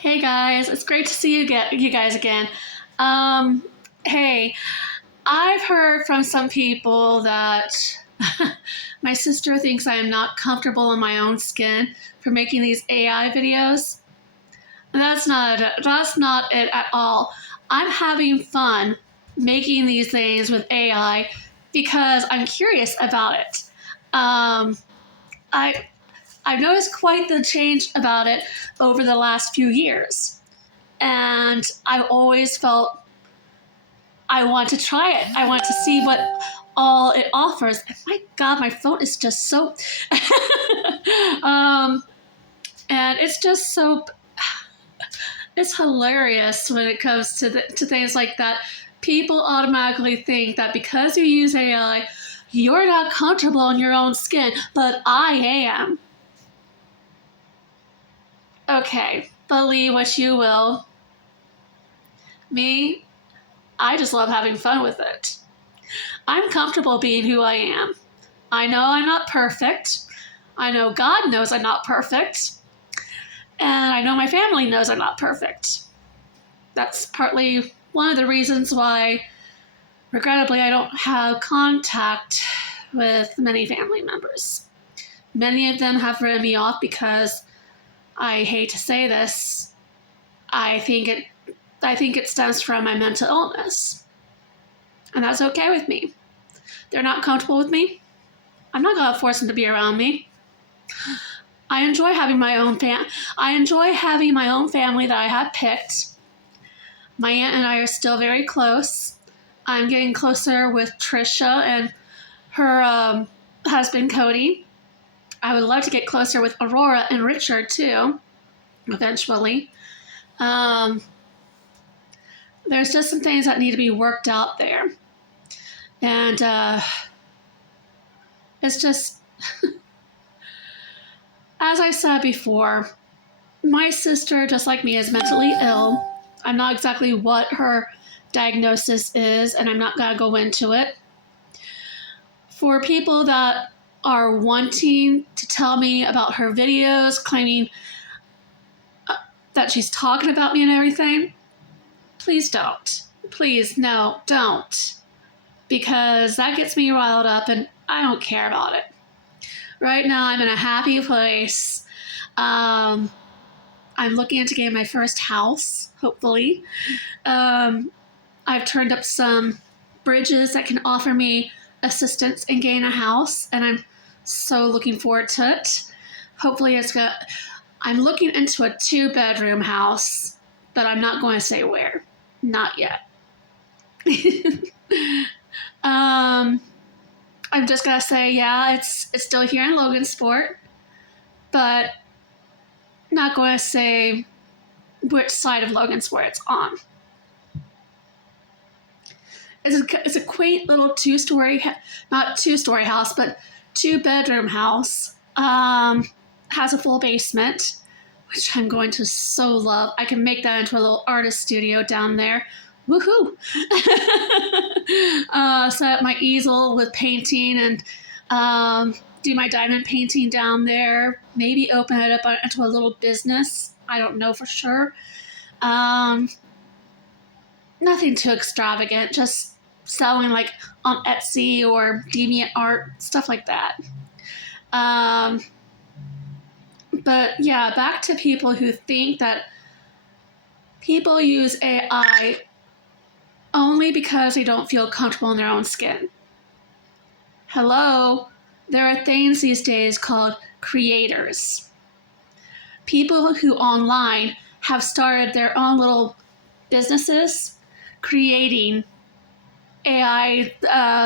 Hey guys, it's great to see you guys again. Um, hey, I've heard from some people that my sister thinks I am not comfortable in my own skin for making these AI videos. And that's not it at all. I'm having fun making these things with AI because I'm curious about it. Um, I I've noticed quite the change about it over the last few years. And I've always felt I want to try it. I want to see what all it offers. And my God, my phone is just so, um, and it's just so, it's hilarious when it comes to things like that. People automatically think that because you use AI, you're not comfortable in your own skin, but I am. Okay, believe what you will. Me, I just love having fun with it. I'm comfortable being who I am. I know I'm not perfect. I know God knows I'm not perfect. And I know my family knows I'm not perfect. That's partly one of the reasons why, regrettably, I don't have contact with many family members. Many of them have written me off because I hate to say this. I think it I think it stems from my mental illness. And that's okay with me. They're not comfortable with me. I'm not gonna force them to be around me. I enjoy having my own I enjoy having my own family that I have picked. My aunt and I are still very close. I'm getting closer with Trisha and her husband Cody. I would love to get closer with Aurora and Richard too, eventually. Um, there's just some things that need to be worked out there, and it's just as I said before, my sister, just like me, is mentally ill. I'm not exactly what her diagnosis is, and I'm not going to go into it. For people that are wanting to tell me about her videos, claiming that she's talking about me and everything, please don't. Please, no, don't. Because that gets me riled up, and I don't care about it. Right now, I'm in a happy place. I'm looking into getting my first house, hopefully. I've turned up some bridges that can offer me assistance in getting a house, and I'm so looking forward to it. Hopefully, I'm looking into a 2-bedroom house, but I'm not going to say where. Not yet. I'm just gonna say, yeah, it's still here in Logansport, but not going to say which side of Logansport it's on. It's a quaint little not two-story house, but 2-bedroom house. Has a full basement, which I'm going to so love. I can make that into a little artist studio down there. Woohoo! Set up my easel with painting and do my diamond painting down there. Maybe open it up into a little business. I don't know for sure. Nothing too extravagant, just selling like on Etsy or DeviantArt, stuff like that. But yeah, back to people who think that people use AI only because they don't feel comfortable in their own skin. Hello, there are things these days called creators. People who online have started their own little businesses creating AI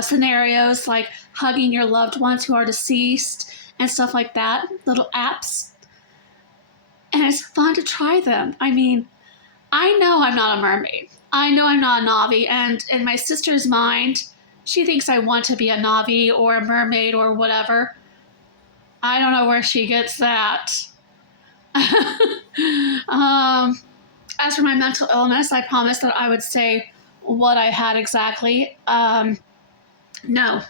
scenarios like hugging your loved ones who are deceased and stuff like that, little apps. And it's fun to try them. I mean, I know I'm not a mermaid. I know I'm not a Navi, and in my sister's mind, she thinks I want to be a Navi or a mermaid or whatever. I don't know where she gets that. As for my mental illness, I promised that I would say what I had exactly. No,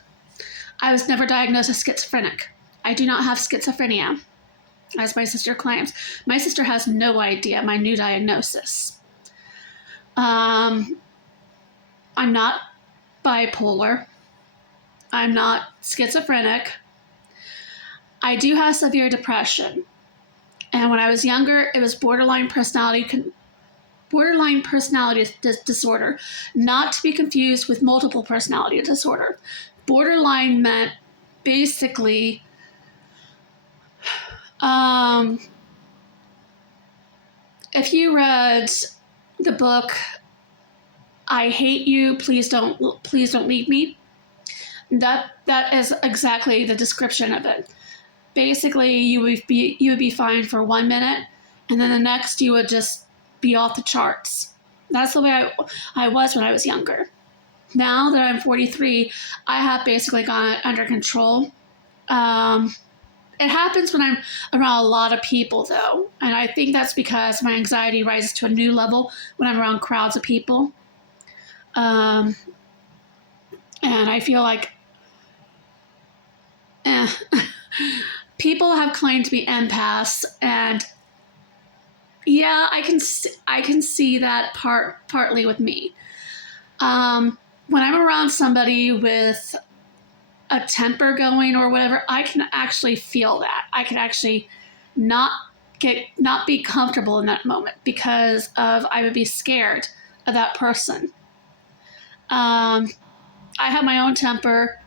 I was never diagnosed as schizophrenic. I do not have schizophrenia. as my sister claims. My sister has no idea my new diagnosis. I'm not bipolar. I'm not schizophrenic. I do have severe depression. And when I was younger, it was borderline personality disorder, not to be confused with multiple personality disorder. Borderline meant basically if you read the book I Hate You, Please Don't Leave Me, that is exactly the description of it. Basically, you would be fine for 1 minute, and then the next you would just be off the charts. That's the way I was when I was younger. Now that I'm 43, I have basically gotten it under control. It happens when I'm around a lot of people, though, and I think that's because my anxiety rises to a new level when I'm around crowds of people. And I feel like people have claimed to be empaths, and yeah, I can see that partly with me. When I'm around somebody with a temper going or whatever, I can actually feel that. I can actually not be comfortable in that moment because I would be scared of that person. I have my own temper,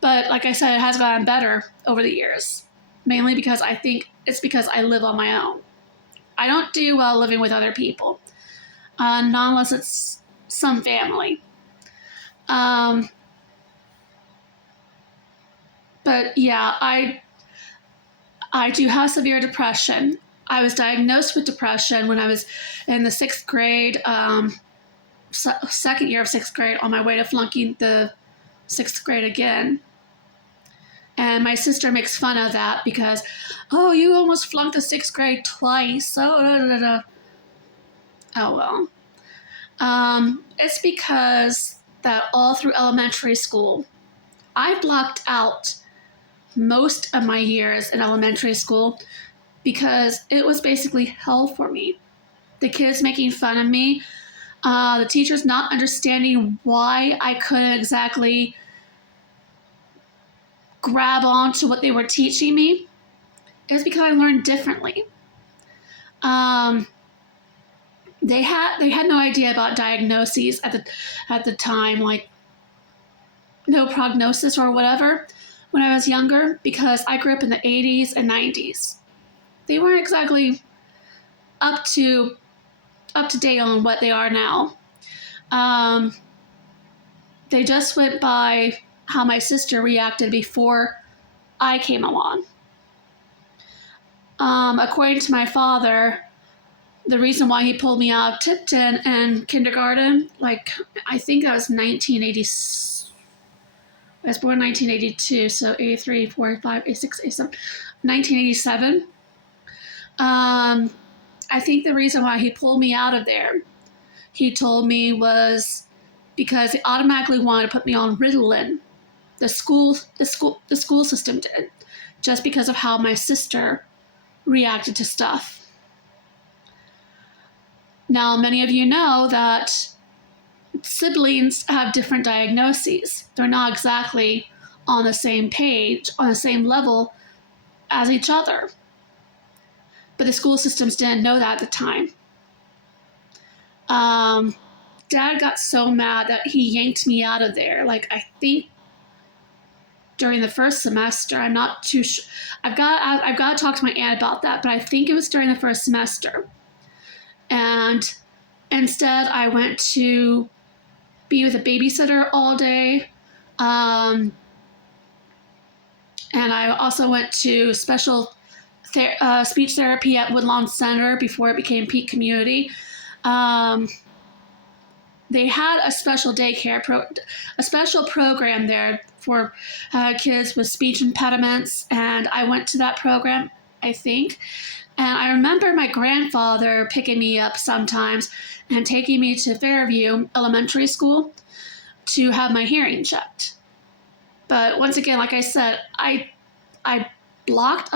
but like I said, it has gotten better over the years, mainly because I think it's because I live on my own. I don't do well living with other people, not unless it's some family. But yeah, I do have severe depression. I was diagnosed with depression when I was in the 6th grade, second year of 6th grade, on my way to flunking the 6th grade again. And my sister makes fun of that because, oh, you almost flunked the 6th grade twice. Oh well. It's because that all through elementary school, I blocked out most of my years in elementary school because it was basically hell for me. The kids making fun of me, the teachers not understanding why I couldn't exactly grab on to what they were teaching me. It was because I learned differently. They had no idea about diagnoses at the time, like no prognosis or whatever, when I was younger, because I grew up in the 80s and 90s. They weren't exactly up to date on what they are now. They just went by how my sister reacted before I came along. According to my father, the reason why he pulled me out of Tipton in kindergarten, like I think that was 1980. I was born in 1982, so 83, 4, 5, 86, 87, 1987. I think the reason why he pulled me out of there, he told me, was because he automatically wanted to put me on Ritalin. The school system did, just because of how my sister reacted to stuff. Now, many of you know that siblings have different diagnoses. They're not exactly on the same page, on the same level as each other. But the school systems didn't know that at the time. Dad got so mad that he yanked me out of there. Like, I think during the first semester, I'm not too sure. I've got to talk to my aunt about that, but I think it was during the first semester. And instead, I went to be with a babysitter all day. And I also went to special speech therapy at Woodlawn Center before it became Peak Community. They had a special a special program there for kids with speech impediments, and I went to that program, I think. And I remember my grandfather picking me up sometimes and taking me to Fairview Elementary School to have my hearing checked. But once again, like I said, I blocked